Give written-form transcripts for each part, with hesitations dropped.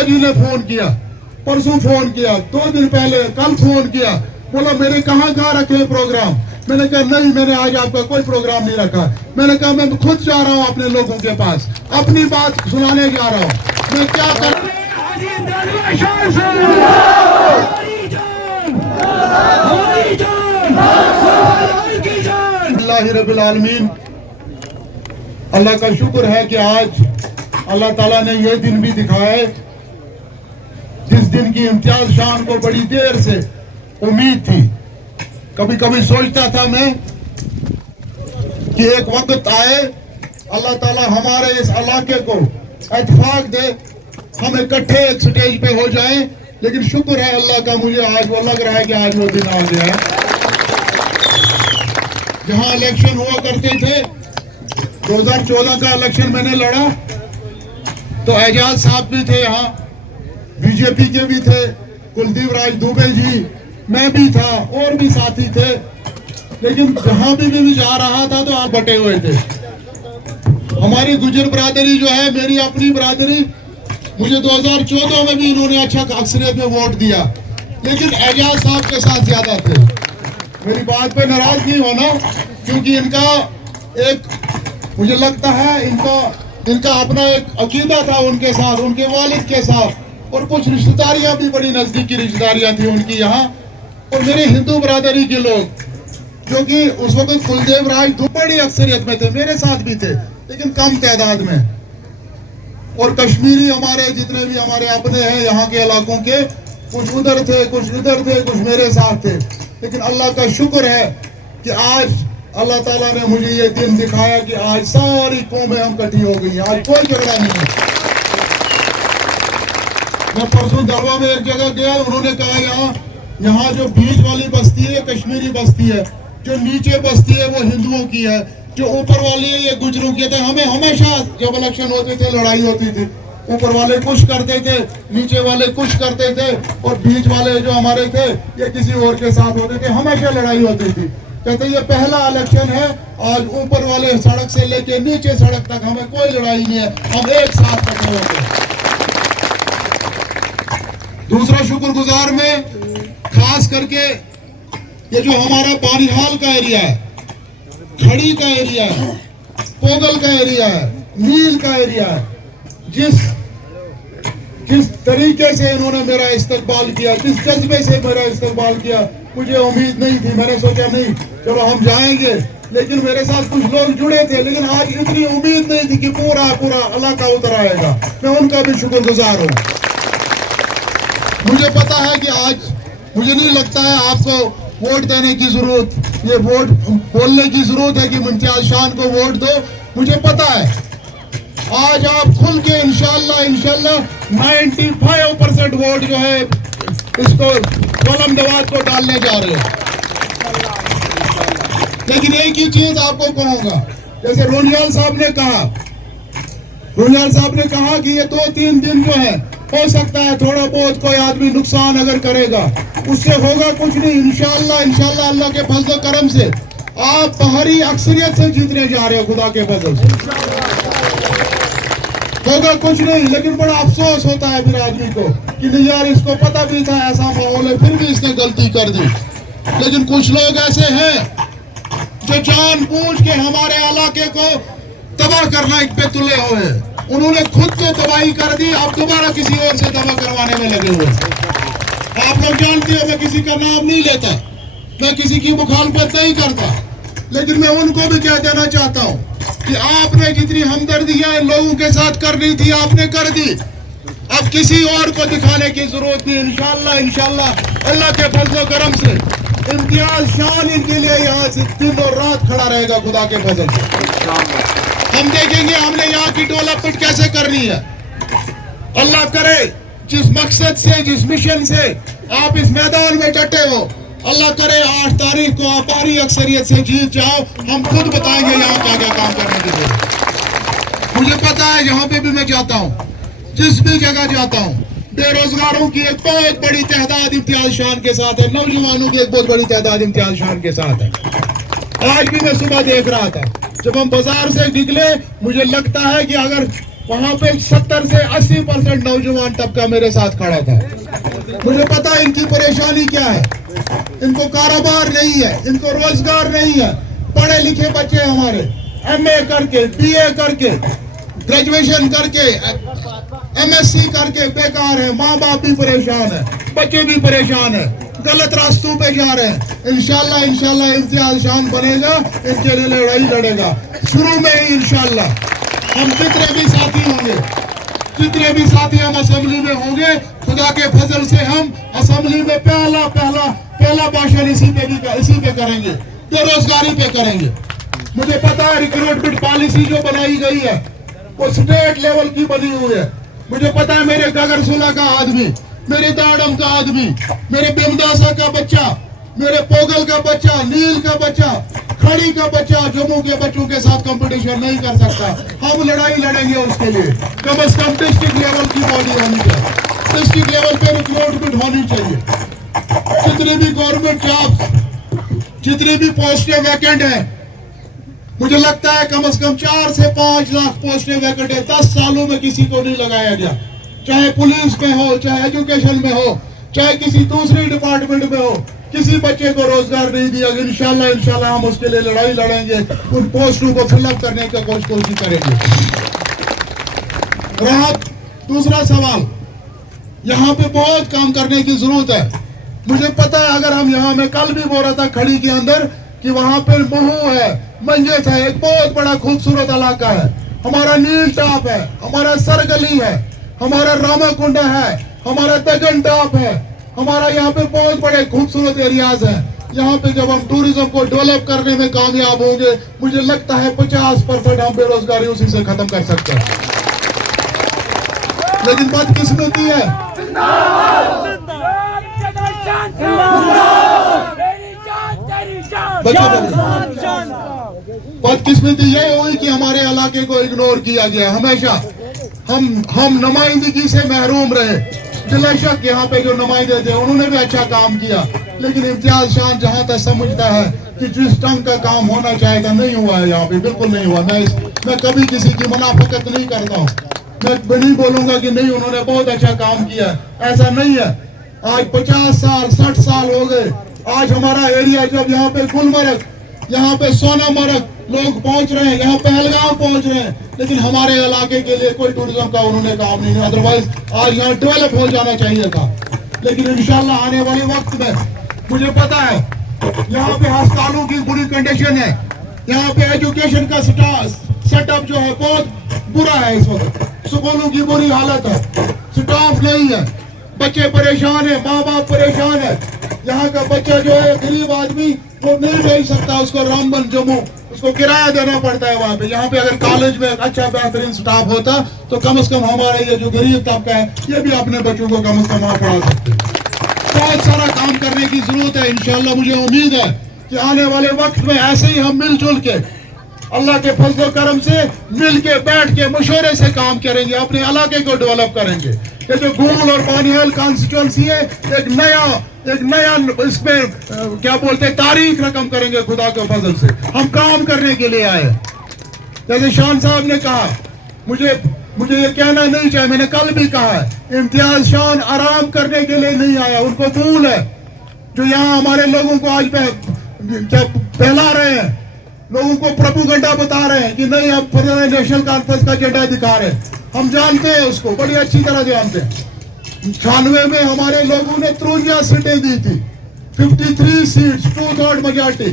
अब्बा जी ने फोन किया, परसों फोन किया, 2 दिन पहले, कल फोन किया, बोला मेरे कहाँ रखे प्रोग्राम। मैंने कहा नहीं, मैंने आज आपका कोई प्रोग्राम नहीं रखा। मैंने कहा मैं खुद जा रहा हूँ अपने लोगों के पास, अपनी बात सुनाने जा रहा हूँ। मैं क्या करूँ? रब्बिल आलमीन, अल्लाह का शुक्र है कि आज अल्लाह ताला ने ये दिन भी दिखाया है जिस दिन की इम्तियाज शान को बड़ी देर से उम्मीद थी। कभी कभी सोचता था मैं कि एक वक्त आए अल्लाह ताला हमारे इस इलाके को इत्तेफाक दे, हम इकट्ठे एक स्टेज पे हो जाएं। लेकिन शुक्र है अल्लाह का, मुझे आज वो लग रहा है कि आज वो दिन आ गया है। जहां इलेक्शन हुआ करते थे, 2014 का इलेक्शन मैंने लड़ा तो एजाज साहब भी थे, यहाँ बीजेपी के भी थे, कुलदीप राज दुबे जी, मैं भी था, और भी साथी थे। लेकिन जहां भी जा रहा था तो आप बटे हुए थे। हमारी गुजर बरादरी जो है, मेरी अपनी बरादरी, मुझे 2014 में भी इन्होंने अच्छा अक्सरियत में वोट दिया, लेकिन एजाज साहब के साथ ज्यादा थे। मेरी बात पे नाराज नहीं होना, क्योंकि इनका एक, मुझे लगता है इनका अपना एक अकीदा था उनके साथ, उनके वालिद के साथ, और कुछ रिश्तेदारियां भी बड़ी नजदीकी रिश्तेदारियां थी उनकी यहाँ। और मेरे हिंदू बरादरी के लोग जो कि उस वक्त कुलदेव राज बड़ी अक्सरियत में थे, मेरे साथ भी थे लेकिन कम तादाद में। और कश्मीरी हमारे जितने भी हमारे अपने हैं यहाँ के इलाकों के, कुछ उधर थे, कुछ इधर थे, कुछ मेरे साथ थे। लेकिन अल्लाह का शुक्र है कि आज अल्लाह ताला ने मुझे ये दिन दिखाया कि आज सारी कौमें हम इकट्ठी हो गई हैं, आज कोई झगड़ा नहीं है। मैं परसों दरवा में एक जगह गया, उन्होंने कहा यहाँ जो बीच वाली बस्ती है कश्मीरी बस्ती है, जो नीचे बस्ती है वो हिंदुओं की है, जो ऊपर वाली है ये गुजरों की है। हमें हमेशा जब इलेक्शन होते थे लड़ाई होती थी, ऊपर वाले कुछ करते थे, नीचे वाले कुछ करते थे, और बीच वाले जो हमारे थे ये किसी और के साथ होते थे, हमेशा लड़ाई होती थी। कहते ये पहला इलेक्शन है, आज ऊपर वाले सड़क से लेके नीचे सड़क तक हमें कोई लड़ाई नहीं है, हम एक साथ बैठे होते हैं। दूसरा शुक्रगुजार में खास करके ये जो हमारा पानीहाल का एरिया है, खड़ी का एरिया है, पोगल का एरिया है, नील का एरिया है, जिस तरीके से इन्होंने मेरा इस्तकबाल किया, जिस जज्बे से मेरा इस्तकबाल किया, मुझे उम्मीद नहीं थी। मैंने सोचा नहीं चलो हम जाएंगे, लेकिन मेरे साथ कुछ लोग जुड़े थे, लेकिन आज इतनी उम्मीद नहीं थी कि पूरा इलाका उतर आएगा। मैं उनका भी शुक्रगुजार हूँ। मुझे पता है कि आज मुझे नहीं लगता है आपको वोट देने की जरूरत, ये वोट बोलने की जरूरत है कि इम्तियाज शान को वोट दो। मुझे पता है आज आप खुल के इंशाल्लाह 95% वोट जो है इसको कलम दवात को डालने जा रहे हैं। लेकिन एक ही चीज आपको कहूंगा, जैसे रोनियाल साहब ने कहा कि ये 2-3 दिन जो है, हो सकता है थोड़ा बहुत कोई आदमी नुकसान अगर करेगा, उससे होगा कुछ नहीं। इंशाल्लाह अल्लाह के फजल करम से आप बाहरी अक्सरियत से जीतने जा रहे हो, खुदा के फजल से होगा कुछ नहीं। लेकिन बड़ा अफसोस होता है फिर आदमी को कि नहीं यार, इसको पता भी था ऐसा माहौल है, फिर भी इसने गलती कर दी। लेकिन कुछ लोग ऐसे हैं जो जानबूझ के हमारे इलाके को तबाह करना पे तुले हुए हैं। उन्होंने खुद तो तबाही कर दी, अब दोबारा किसी और से तबाह करवाने में लगे हुए। आप लोग जानते हो मैं किसी का नाम नहीं लेता, मैं किसी की मुखालफत नहीं करता, लेकिन मैं उनको भी कह देना चाहता हूँ कि आपने जितनी हमदर्दियां इन लोगों के साथ करनी थी आपने कर दी। अब किसी और को दिखाने की जरूरत नहीं। इंशाल्लाह अल्लाह के फजल करम से इम्तियाज शान इनके लिए यहाँ से दिन और रात खड़ा रहेगा, खुदा के फजल से। हम देखेंगे हमने यहाँ की डेवलपमेंट कैसे करनी है। अल्लाह करे जिस मकसद से, जिस मिशन से आप इस मैदान में डटे हो, अल्लाह करे 8 तारीख को आप भारी अक्सरियत से जीत जाओ। हम खुद बताएंगे यहाँ क्या क्या काम करने की जरूरत। मुझे पता है यहाँ पे भी मैं जाता हूँ, जिस भी जगह जाता हूँ, बेरोजगारों की एक बहुत बड़ी तादाद इम्तियाज शान के साथ है, नौजवानों की एक बहुत बड़ी तादाद इम्तियाज शान के साथ है। आज भी मैं सुबह देख रहा था, जब हम बाजार से निकले, मुझे लगता है कि अगर वहां पे 70 से 80% नौजवान तबका मेरे साथ खड़ा था। मुझे पता है इनकी परेशानी क्या है। इनको कारोबार नहीं है, इनको रोजगार नहीं है। पढ़े लिखे बच्चे हमारे MA करके, BA करके, ग्रेजुएशन करके, MSc करके बेकार है। माँ बाप भी परेशान है, बच्चे भी परेशान है, गलत रास्तों पे जा रहे हैं। इंशाल्लाह इम्तियाज शान बनेगा, इनके लिए लड़ाई लड़ेगा। शुरू में ही इंशाल्लाह हम जितने भी साथी होंगे, जितने भी साथी हम असेंबली में होंगे, खुदा के फजल से हम असेंबली में पहला भाषण इसी पे करेंगे, बेरोजगारी पे करेंगे। मुझे पता है रिक्रूटमेंट पॉलिसी जो बनाई गई है वो स्टेट लेवल की बनी हुई है। मुझे पता है मेरे गगरसुला का आदमी, मेरे दाड़म का आदमी, मेरे बिमदासा का बच्चा, मेरे पोगल का बच्चा, नील का बच्चा, खड़ी का बच्चा जम्मू के बच्चों के साथ कंपटीशन नहीं कर सकता। हम लड़ाई लड़ेंगे उसके लिए। कम से कम डिस्ट्रिक्ट लेवल की बॉडी होनी चाहिए, डिस्ट्रिक्ट लेवल पे रिक्रूटमेंट होनी चाहिए। जितने भी गवर्नमेंट जॉब्स, जितनी भी पोस्टें वैकेंट है, मुझे लगता है कम से कम 4 से 5 लाख पोस्टें वैकेंट है। 10 सालों में किसी को नहीं लगाया गया, चाहे पुलिस में हो, चाहे एजुकेशन में हो, चाहे किसी दूसरे डिपार्टमेंट में हो। किसी बच्चे को रोजगार नहीं दिया। इंशाल्लाह हम उसके लिए लड़ाई लड़ेंगे, उन पोस्टों को फिलअप करने का कोशिश करेंगे। रहा दूसरा सवाल, यहाँ पे बहुत काम करने की जरूरत है। मुझे पता है अगर हम यहाँ, मैं कल भी बोल रहा था खड़ी के अंदर कि वहाँ पे महू है, मंजत है, एक बहुत बड़ा खूबसूरत इलाका है। हमारा नील टॉप है, हमारा सरगली है, हमारा रामाकुंडा है, हमारा तगन टॉप है, हमारा यहाँ पे बहुत बड़े खूबसूरत एरियाज हैं। यहाँ पे जब हम टूरिज्म को डेवलप करने में कामयाब होंगे, मुझे लगता है 50% हम बेरोजगारी उसी से खत्म कर सकते हैं। लेकिन बदकिस्मती है, बदकिस्मती ये हुई कि हमारे इलाके को इग्नोर किया गया। हमेशा हम नुमाइंदगी से महरूम रहे। बिला शक यहाँ पे जो नुमाइंदे थे उन्होंने भी अच्छा काम किया, लेकिन इम्तियाज शान जहाँ तक समझता है कि जिस ढंग का काम होना चाहिए था नहीं हुआ है, यहाँ पे बिल्कुल नहीं हुआ। मैं कभी किसी की मुनाफिकत नहीं करता हूँ। मैं नहीं बोलूंगा कि नहीं उन्होंने बहुत अच्छा काम किया, ऐसा नहीं है। आज 50 साल 60 साल हो गए। आज हमारा एरिया जब यहाँ पे गुलमर्ग, यहाँ पे सोनामर्ग लोग पहुंच रहे हैं, यहाँ पहलगाम पहुंच रहे हैं, लेकिन हमारे इलाके के लिए कोई टूरिज्म का उन्होंने काम नहीं है। अदरवाइज आज यहाँ डेवलप हो जाना चाहिए था। लेकिन इंशाल्लाह आने वाले वक्त में मुझे पता है यहाँ पे अस्पतालों की बुरी कंडीशन है, यहाँ पे एजुकेशन का सेटअप जो है बहुत बुरा है। इस वक्त स्कूलों की बुरी हालत है, स्टाफ नहीं है, बच्चे परेशान है, माँ बाप परेशान है। यहाँ का बच्चा जो है गरीब आदमी वो नहीं भेज सकता उसको रामबन जम्मू, उसको किराया देना पड़ता है वहाँ पे। यहाँ पे अगर कॉलेज में अच्छा बेहतरीन स्टाफ होता तो कम से कम हमारा ये जो गरीब तबका है ये भी अपने बच्चों को कम से कम वहाँ पढ़ा सकते। बहुत सारा काम करने की जरूरत है। इंशाल्लाह मुझे उम्मीद है कि आने वाले वक्त में ऐसे ही हम मिलजुल के अल्लाह के फजल करम से मिल के बैठ के मशवरे से काम करेंगे, अपने इलाके को डेवलप करेंगे। ये जो गूल और बानियाल कॉन्स्टिट्यूंसी है एक नया इसमें क्या बोलते हैं तारीख रकम करेंगे। खुदा के फजल से हम काम करने के लिए आए। जैसे शान साहब ने कहा, मुझे ये कहना नहीं चाहिए, मैंने कल भी कहा है, इम्तियाज शान आराम करने के लिए नहीं आया। उनको भूल है जो यहाँ हमारे लोगों को आज फैला रहे हैं, लोगों को प्रोपेगेंडा बता रहे हैं कि नहीं अब नेशनल कॉन्फ्रेंस का झंडा दिखा रहे हैं। हम जानते हैं उसको, बड़ी अच्छी तरह जानते हैं। 96 में हमारे लोगों ने 53 सीटें दी थी, 53 सीट्स, 2/3 मेजॉरिटी।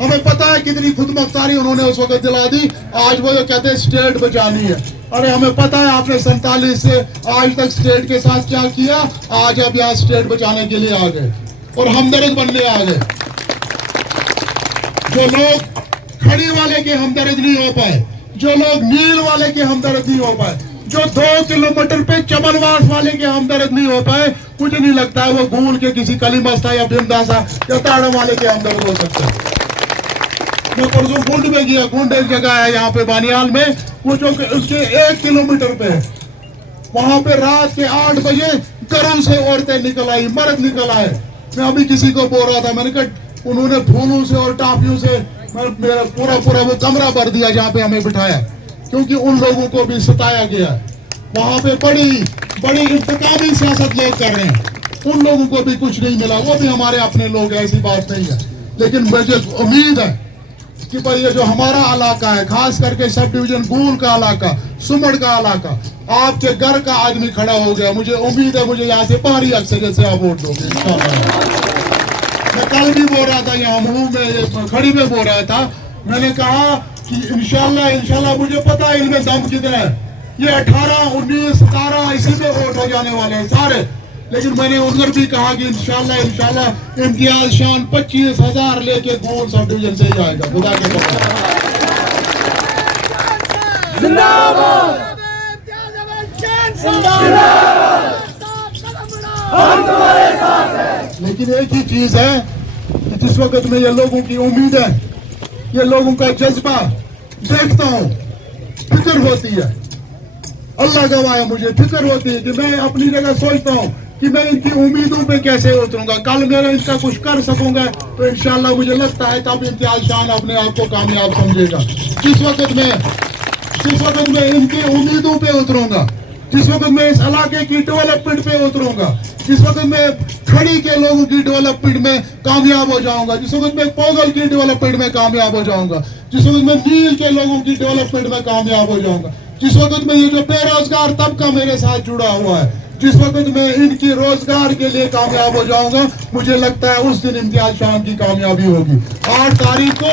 हमें पता है कितनी खुदमुख्तारी उन्होंने उस वक्त दिला दी। आज वो जो कहते हैं स्टेट बचानी है, अरे हमें पता है आपने 47 से आज तक स्टेट के साथ क्या किया। आज अब यहाँ स्टेट बचाने के लिए आ गए और हमदर्द बनने आ गए। जो लोग खड़ी वाले के हमदर्द नहीं हो पाए, जो लोग नील वाले के हमदर्द नहीं हो पाए, जो 2 किलोमीटर पे चमनवास वाले के हमदर्द नहीं हो पाए, मुझे नहीं लगता है वो गूल के किसी कलीमस्ता या बिमदासा या ताड़ा वाले के हमदर्द हो सकते हैं। मैं परसों गुंड में गया, गुंड एक जगह है यहाँ पे बानियाल में, वो जो उसके 1 किलोमीटर पे है, वहां पे रात के 8 बजे गर्म से औरतें निकल आई, मर्द निकल आए। मैं अभी किसी को बोल रहा था, मैंने कहा उन्होंने फूलों से और टाफियों से मेरा पूरा वो कमरा भर दिया जहाँ पे हमें बिठाया। क्योंकि उन लोगों को भी सताया गया है। वहां पे बड़ी बड़ी इंतकामी सियासत लोग कर रहे हैं, उन लोगों को भी कुछ नहीं मिला, वो भी हमारे अपने लोग हैं, ऐसी बात नहीं है। लेकिन मुझे उम्मीद है कि भाई ये जो हमारा इलाका है, खास करके सब डिवीजन गूल का इलाका, सुमड़ का इलाका, आपके घर का आदमी खड़ा हो गया। मुझे उम्मीद है मुझे यहाँ से भारी अक्सरियत से आप वोट दोगे इंशाल्लाह। मैं कल भी बोल रहा था, यहाँ मुंह में खड़ी में बोल रहा था, मैंने कहा कि इंशाल्लाह मुझे पता है इनमें दम कितना है। ये 18, 19, 17 इसी में वोट हो जाने वाले हैं सारे। लेकिन मैंने उधर भी कहा कि इंशाल्लाह इम्तियाज शान 25,000 लेके गूल सब डिवीजन से ही आएगा, खुदा के लेकिन एक ही चीज है कि जिस वक्त में ये लोगों की उम्मीद है, ये लोगों का जज्बा देखता हूँ, फिक्र होती है, अल्लाह गवाह है, मुझे फिक्र होती है कि मैं अपनी जगह सोचता हूँ कि मैं इनकी उम्मीदों पे कैसे उतरूंगा, कल मेरा इनका कुछ कर सकूंगा तो इंशाल्लाह मुझे लगता है तब इम्तियाज शान अपने आप को कामयाब समझेगा। जिस वक्त में इनकी उम्मीदों पे उतरूंगा, जिस वक्त मैं इस इलाके की डेवलपमेंट पे उतरूंगा, जिस वक्त मैं खड़ी के लोगों की डेवलपमेंट में कामयाब हो जाऊंगा, जिस वक्त मैं पोगल की डेवलपमेंट में कामयाब हो जाऊंगा, जिस वक्त मैं नील के लोगों की डेवलपमेंट में कामयाब हो जाऊंगा, जिस वक्त में ये जो बेरोजगार तबका मेरे साथ जुड़ा हुआ है, जिस वक्त मैं इनकी रोजगार के लिए कामयाब हो जाऊंगा, मुझे लगता है उस दिन इम्तियाज शान की कामयाबी होगी। 8 तारीख को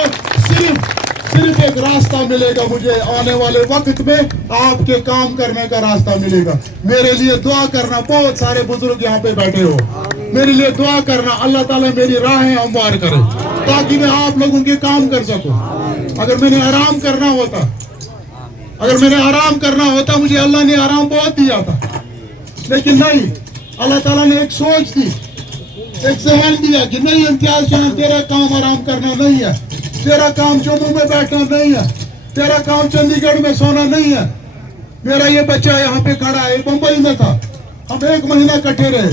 सिर्फ एक रास्ता मिलेगा मुझे, आने वाले वक्त में आपके काम करने का रास्ता मिलेगा। मेरे लिए दुआ करना, बहुत सारे बुजुर्ग यहाँ पे बैठे हो, मेरे लिए दुआ करना, अल्लाह ताला मेरी राहें हमवार करे ताकि मैं आप लोगों के काम कर सकूं। अगर मैंने आराम करना होता मुझे अल्लाह ने आराम बहुत दिया था, लेकिन नहीं, अल्लाह ताला ने एक सोच दी, एक जहन दिया कि नहीं इम्तियाज शान तेरा काम आराम करना नहीं है, तेरा काम जम्मू में बैठना नहीं है, तेरा काम चंडीगढ़ में सोना नहीं है। मेरा ये बच्चा यहाँ पे खड़ा है, बम्बई में था, हम 1 महीना इकट्ठे रहे,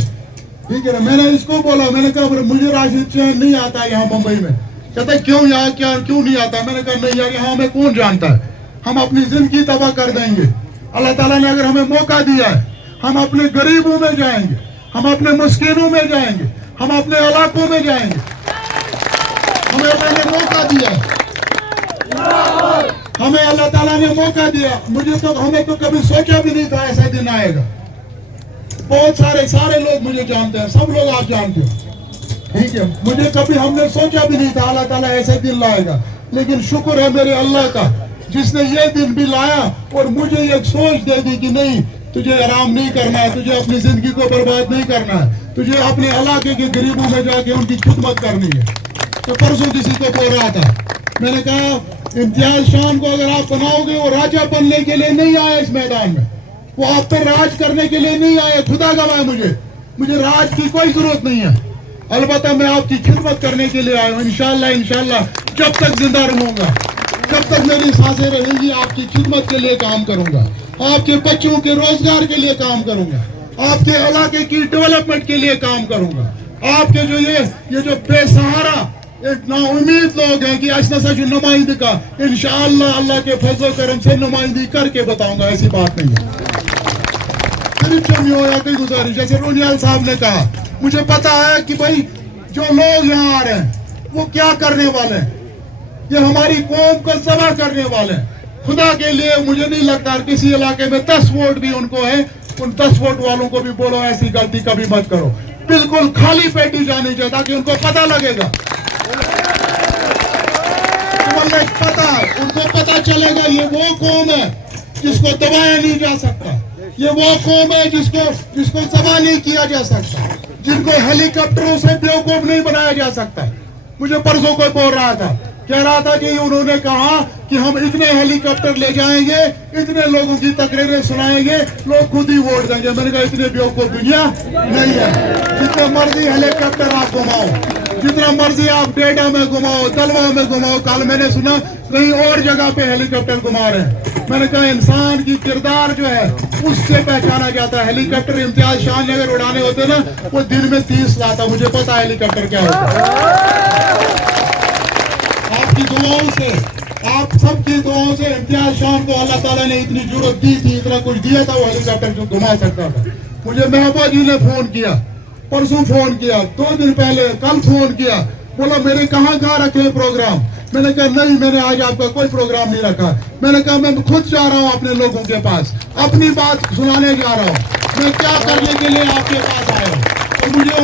ठीक है ना। मैंने इसको बोला, मैंने कहा मुझे राशिद चैन नहीं आता यहाँ बम्बई में। कहता क्यों यहाँ, क्या क्यों नहीं आता? मैंने कहा नहीं यार, यहाँ हमें कौन जानता है, हम अपनी जिंदगी तबाह कर देंगे। अल्लाह ताला ने अगर हमें मौका दिया है, हम अपने गरीबों में जाएंगे, हम अपने मुस्किनों में जाएंगे, हम अपने इलाकों में जाएंगे। हमें अल्लाह ने मौका दिया, हमें अल्लाह ताला ने मौका दिया। हमें तो कभी सोचा भी नहीं था ऐसा दिन आएगा। बहुत सारे लोग मुझे जानते हैं, सब लोग आप जानते हो, ठीक है। मुझे कभी हमने सोचा भी नहीं था अल्लाह ताला ऐसा दिन लाएगा, लेकिन शुक्र है मेरे अल्लाह का जिसने ये दिन भी लाया और मुझे एक सोच दे दी कि नहीं, तुझे आराम नहीं करना है, तुझे अपनी जिंदगी को बर्बाद नहीं करना है, तुझे अपने इलाके के गरीबों में जाके उनकी खिदमत करनी है। तो परसों किसी को बोल रहा था, मैंने कहा इम्तियाज शान को अगर आप बनाओगे, वो राजा बनने के लिए नहीं आए इस मैदान में, वो आप पर राज करने के लिए नहीं आए। खुदा गवाह है, मुझे राज की कोई जरूरत नहीं है, अलबत्ता मैं आपकी खिदमत करने के लिए आया हूँ। इंशाल्लाह जब तक जिंदा रहूंगा, जब तक मेरी सांसें रहेंगी, आपकी खिदमत के लिए काम करूंगा, आपके बच्चों के रोजगार के लिए काम करूंगा, आपके इलाके की डेवलपमेंट के लिए काम करूंगा। आपके जो ये जो बेसहारा एक नाउमीद लोग हैं कि ऐसा जो नुमाइंदी का इंशाअल्लाह अल्लाह के फजल करम से नुमाइंदी करके बताऊंगा, ऐसी बात नहीं है। सिर्फ कोई गुजारिश, जैसे रोनियाल साहब ने कहा, मुझे पता है कि भाई जो लोग यहाँ आ रहे हैं वो क्या करने वाले हैं, ये हमारी कौम को तबाह करने वाले हैं। खुदा के लिए मुझे नहीं लगता किसी इलाके में 10 वोट भी उनको है, उन 10 वोट वालों को भी बोलो ऐसी गलती कभी मत करो, बिल्कुल खाली पेटी जानी चाहिए ताकि उनको पता लगेगा, उनको पता चलेगा ये वो कौम है जिसको दबाया नहीं जा सकता, ये वो कौम है जिसको जमा नहीं किया जा सकता, जिनको हेलीकॉप्टरों से बेवकूफ नहीं बनाया जा सकता। मुझे परसों कोई बोल रहा था, कह रहा था कि उन्होंने कहा कि हम इतने हेलीकॉप्टर ले जाएंगे, इतने लोगों की तकरीरें सुनाएंगे, लोग खुद ही वोट देंगे। मैंने कहा इतने बेवकूफ दुनिया नहीं है, जितने मर्जी हेलीकॉप्टर आप घुमाओ, जितना मर्जी आप डेडा में घुमाओ, तलवा में घुमाओ। कल मैंने सुना कहीं और जगह पे हेलीकॉप्टर घुमा रहे हैं। मैंने कहा इंसान की किरदार जो है उससे पहचाना जाता है। हेलीकॉप्टर इम्तियाज शान ने अगर उड़ाने होते ना, वो दिन में 30 लाता। मुझे पता है हेलीकॉप्टर क्या होता है। आपकी दुआओं से, आप सबकी दुआओं से इम्तियाज शान को अल्लाह ताला ने इतनी जरूरत दी थी, इतना कुछ दिया था, वो हेलीकॉप्टर जो घुमा सकता था। मुझे महबूबा जी ने फोन किया, परसों फोन किया, 2 दिन पहले, कल फोन किया, बोला मेरे कहाँ रखे प्रोग्राम। मैंने कहा नहीं, मैंने आज आपका कोई प्रोग्राम नहीं रखा। मैंने कहा मैं खुद जा रहा हूँ अपने लोगों के पास, अपनी बात सुनाने जा रहा हूँ, मैं क्या करने के लिए आपके पास आया हूँ। और मुझे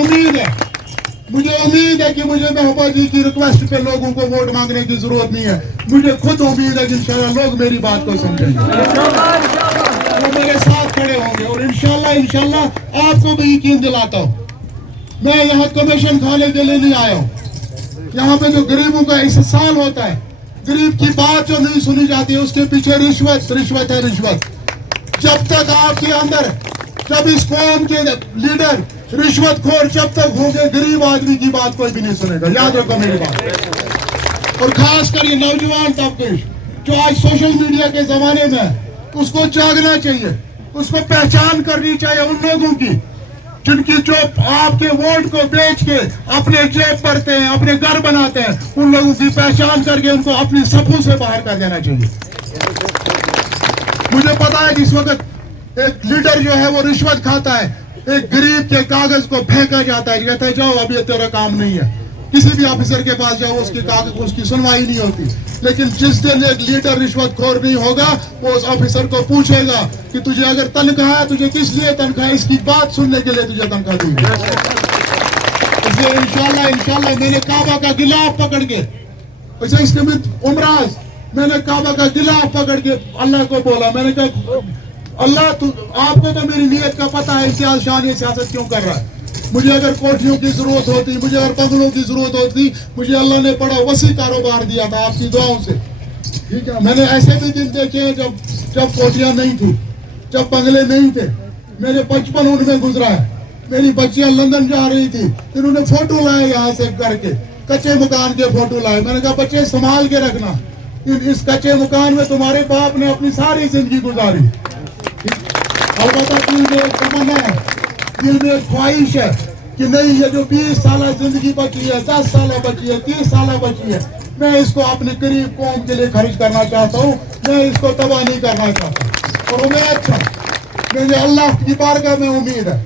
उम्मीद है कि मुझे महबूबा जी की रिक्वेस्ट पे लोगों को वोट मांगने की जरूरत नहीं है। मुझे खुद उम्मीद है कि इंशाल्लाह लोग मेरी बात को समझेंगे, वो मेरे साथ खड़े होंगे, और इंशाल्लाह आपको भी यकीन दिलाता हूँ, मैं यहाँ कमीशन खाने के लिए नहीं आया हूँ। यहाँ पे जो गरीबों का इस्तेसाल होता है, गरीब की बात जो नहीं सुनी जाती है, उसके पीछे रिश्वत है रिश्वत। जब तक आपके अंदर, जब इस कौम के लीडर रिश्वतखोर जब तक होंगे, गरीब आदमी की बात कोई भी नहीं सुनेगा, याद रखो मेरी बात। और खास कर ये नौजवान तबके जो आज सोशल मीडिया के जमाने में, उसको जागना चाहिए, उसको पहचान करनी चाहिए उन लोगों की जिनकी जो आपके वोट को बेच के अपने जेब भरते हैं, अपने घर बनाते हैं। उन लोगों की पहचान करके उनको अपनी सफों से बाहर कर देना चाहिए। मुझे पता है जिस वक्त एक लीडर जो है वो रिश्वत खाता है, एक गरीब के कागज को फेंका जाता है, कहता है जाओ अब ये तेरा काम नहीं है। किसी भी ऑफिसर के पास जाओ, उसके कागज, उसकी सुनवाई नहीं होती। लेकिन जिस दिन एक लीडर रिश्वतखोर नहीं होगा, वो उस ऑफिसर को पूछेगा कि तुझे अगर तनख्वाह है, तुझे किस लिए तनख्वाह है, इसकी बात सुनने के लिए तुझे तनख्वाह दी। इसलिए इंशाल्लाह मैंने काबा का गिलाफ पकड़ के, वैसे इसके उमराज, मैंने काबा का गिलाफ पकड़ के अल्लाह को बोला, मैंने कहा अल्लाह आपको तो मेरी नीयत का पता है, इम्तियाज शान ये सियासत क्यों कर रहा है। मुझे अगर कोठियों की जरूरत होती, मुझे अगर बंगलों की जरूरत होती, मुझे अल्लाह ने बड़ा वसी कारोबार दिया था आपकी दुआओं से, ठीक है। मैंने ऐसे भी दिन देखे हैं जब कोठियां नहीं थी, जब बंगले नहीं थे, मेरे 55 उनमें गुजरा है। मेरी बच्चियां लंदन जा रही थी, इन्होंने फोटो लाए यहाँ से करके, कच्चे मकान के फोटो लाए। मैंने कहा बच्चे संभाल के रखना, इस कच्चे मकान में तुम्हारे बाप ने अपनी सारी जिंदगी गुजारी। अलबत्ता दिल में एक तमन्ना है, दिल में एक ख्वाहिश है कि नहीं, ये जो 20 साल जिंदगी बची है, 10 साल बची है, 30 साल बची है, मैं इसको अपने गरीब कौम के लिए खर्च करना चाहता हूँ, मैं इसको तबाह नहीं करना चाहता। और उम्मीद, मुझे अल्लाह की बारगाह में उम्मीद है